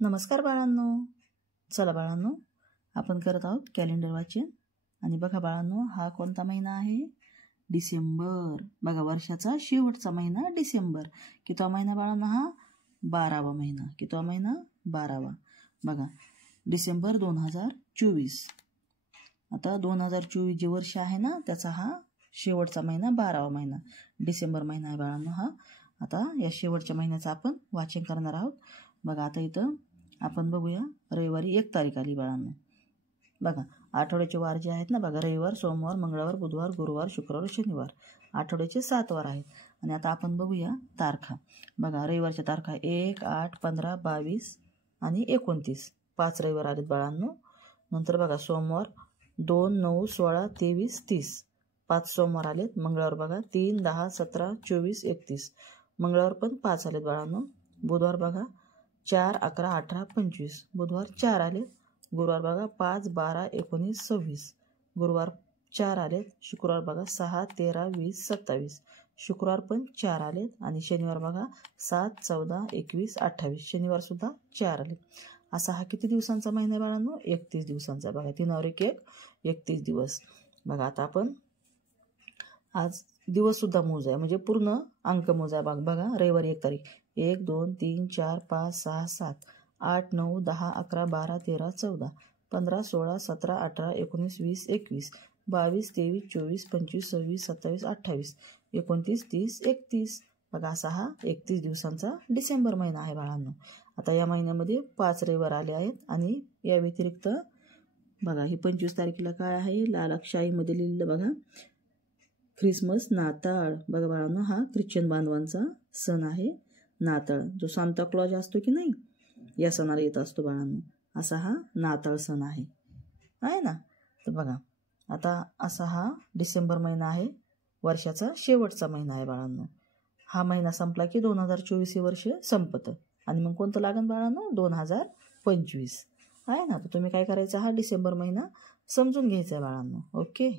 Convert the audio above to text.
नमस्कार बाळांनो. चला बाळांनो, आपण करत आहोत कॅलेंडर वाचन. आणि बघा बाळांनो, हा कोणता महिना आहे? डिसेंबर. बघा, वर्षाचा शेवटचा महिना डिसेंबर. कितवा महिना बाळांनो? हा 12वा महिना. कितवा महिना? 12वा. बघा, डिसेंबर 2024. आता 2024 जे वर्ष आहे ना, त्याचा हा शेवटचा महिना 12वा महिना डिसेंबर महिना आहे बाळांनो हा. आता या शेवटच्या महिन्याचं आपण वाचन करणार आहोत. बघा, आता इथं आपण बघूया, रविवारी 1 तारीख आली बाळांनो. बघा, आठवड्याचे वार जे आहेत ना, बघा, रविवार, सोमवार, मंगळवार, बुधवार, गुरुवार, शुक्रवार, शनिवार. आठवड्याचे 7 वार आहेत. आणि आता आपण बघूया तारखा. बघा, रविवारच्या तारखा 1, 8, 15, 22 आणि 29. 5 रविवार आलेत बाळांनो. नंतर बघा, सोमवार 2, 9, 16, 23, 30. 5 सोमवार आलेत. मंगळवार बघा 3, 10, 17, 24, 31. मंगळवार पण 5 आलेत बाळांनो. बुधवार बघा 4, 11, 18, 25. बुधवार 4 आलेत. गुरुवार बघा 5, 12, 19, 26. गुरुवार 4 आलेत. शुक्रवार बघा 6, 13, 20, 27. शुक्रवार पण 4 आलेत. आणि शनिवार बघा 7, 14, 21, 28. शनिवार सुद्धा 4 आले. असा हा किती दिवसांचा महिना आहे बाळांनो? 31 दिवसांचा. बघा, 3 और 1 31 दिवस. बघा, आता आपण आज दिवस सुद्धा मोजा, म्हणजे पूर्ण अंक मोजा. बघा, रविवारी 1 तारीख 1, 2, 3, 4, 5, 6, 7, 8, 9, 10, 11, 12, 13, 14, 15, 16, 17, 18, 19, 20, 21, 22, 23, 24, 25, 26, 27, 28, 29, 30, 31. बघा, असा हा 31 दिवसांचा डिसेंबर महिना आहे बाळांनो. आता या महिन्यामध्ये 5 रविवार आले आहेत. आणि या व्यतिरिक्त बघा, ही 25 तारखेला काय आहे? लाल अक्षरामध्ये लिहिलेलं बघा, ख्रिसमस, नाताळ. बघा बाळांनो, हा ख्रिश्चन बांधवांचा सण आहे. नाताळ, जो सांता क्लॉज असतो की नाही, या सणाला येत असतो बाळांनो. असा हा नाताळ सण आहे ना. तर बघा, आता असा हा डिसेंबर महिना आहे, वर्षाचा शेवटचा महिना आहे बाळांनो. हा महिना संपला की 2024 हे वर्ष संपतं. आणि मग कोणतं लागन बाळांनो? 2025 आहे ना. तर तुम्ही काय करायचं? हा डिसेंबर महिना समजून घ्यायचा आहे बाळांनो. ओके.